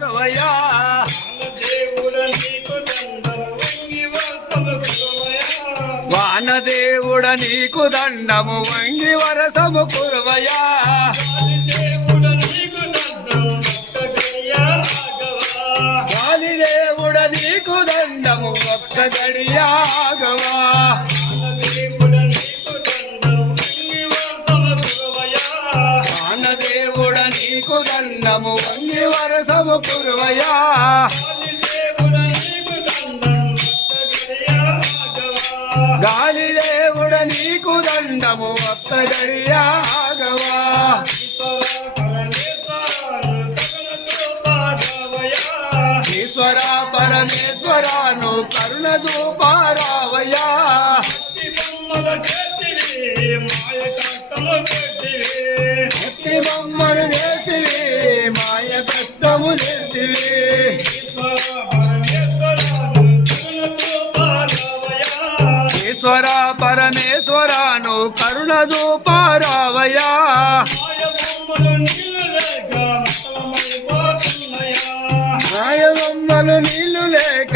కురవయ్యా వానదేవుడ నీకు దండము వంగి వరసము కురవయ్యా గాలిదేవుడ నీకు దండము ఒక్క గడియాగవా వానదేవుడ నీకు దండము వంగి వరసము కురవయ్యా గాలిదేవుడ నీకు దండము ఒక్క గడియాగవా ఈశ్వర పరమేశ్వరాను కరుణ చూపారావయ్యా భక్తి బొమ్మను నేర్తివి మాయ కష్టము నేర్తివి ఈశ్వర పరమేశ్వరాను కరుణ చూపారావయ్యా మాయబొమ్మలు నీళ్లు లేక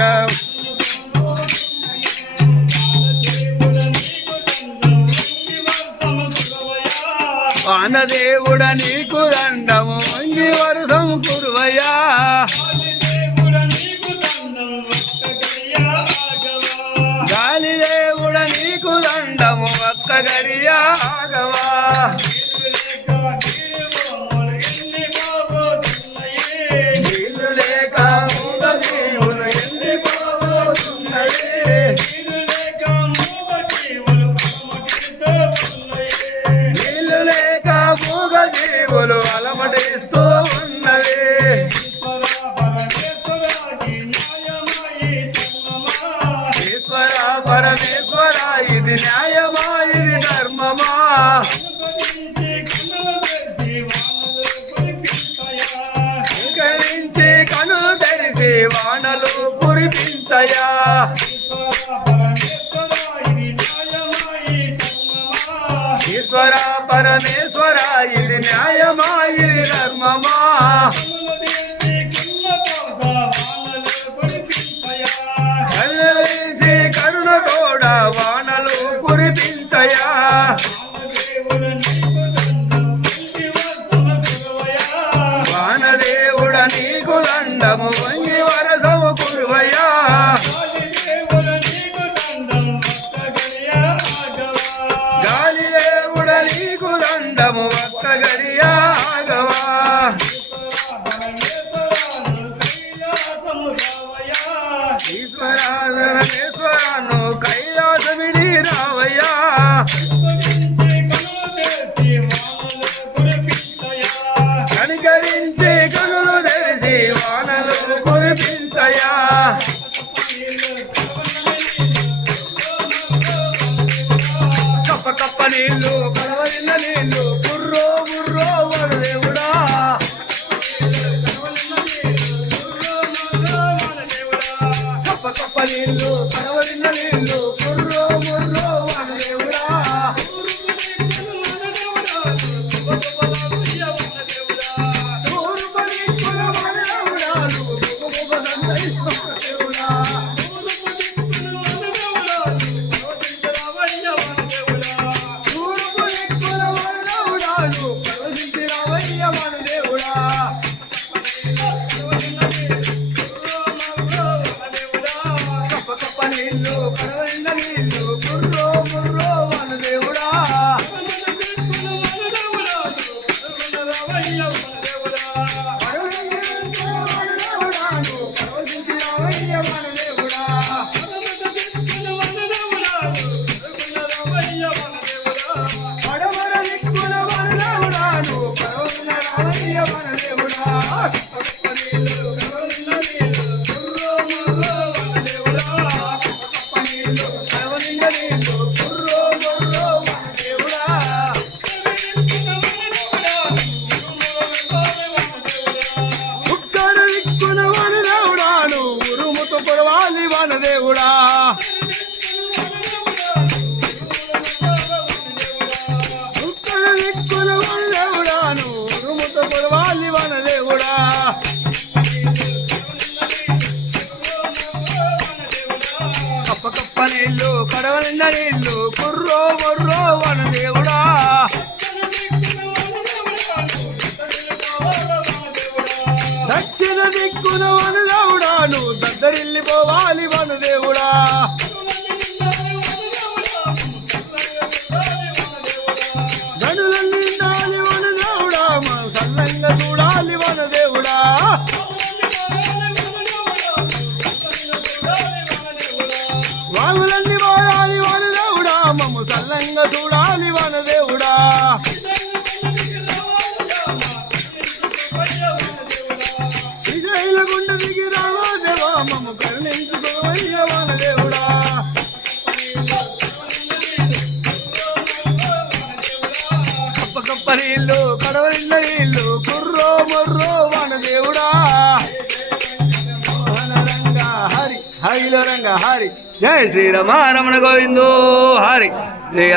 వానదేవుడ నీకు దండము వంగి వరసము కురువయ్యా గాలిదేవుడ నీకు దండము ఒక్క గడియాగవా నీళ్లు లేక మూగజీవులు ఎండిపోతున్నాయి నీళ్లు లేక మూగజీవులు అలమటిస్తూ ఉన్నవి ఈశ్వర పరమేశ్వర ఇది న్యాయమా ఇది ధర్మమా కరించి కనులు తెరిసి వానలు కురిపించయా ఈశ్వర పరమేశ్వర ఇది న్యాయమా ఇది ధర్మమా కనులసి కరుణ తోడ వానలు కురిపించయా వానదేవుడ నీకు దండము వంగి వరసము కురువయ్యా గాలిదేవుడ నీకు దండము ఒక్క గడియాగవా ఈశ్వరాను కైలాసమిడి రావయ్యా కనికరించి కనులు తెరిచి వానలు కురిపించయా కప్ప కప్ప నీళ్ళు కలవరిన నీళ్ళు బుర్రో బుర్రో వరుదేవుడా కప్ప కప్ప నీళ్ళు కలవరిన నీళ్ళు బుర్రో బుర్రో వరుదేవుడా నీళ్ళు కడవరిన నీళ్ళు బుర్రో బుర్రో వనదేవుడా పడవర దిక్కున వనదేవుడాను కడవరిన రావయ్య వనదేవుడా కడవలింద నీళ్ళు కుర్రో మొర్రో వనదేవుడా దక్షిణ దిక్కున వనదేవుడా నువ్వు దద్దరిల్లిపోవాలి వనదేవుడా గనులన్నీ ఉండాలి వనదేవుడా మన సల్లంగా చూడాలి వనదేవుడా వాగులన్నీ వాడాలి వనదేవుడా మమ్ము సల్లంగా చూడాలి వనదేవుడా విజయుల గుండె దిగి రామదేవా మమ్ము కరుణించుకోవయ్య వనదేవుడా కప్ప కప్ప నీళ్ళు కడవలింద నీళ్ళు కుర్రో మొర్రో వనదేవుడా వనరంగా హరి హరిలో రంగ హరి జై శ్రీరామ రమణ గోవిందో హరి జయ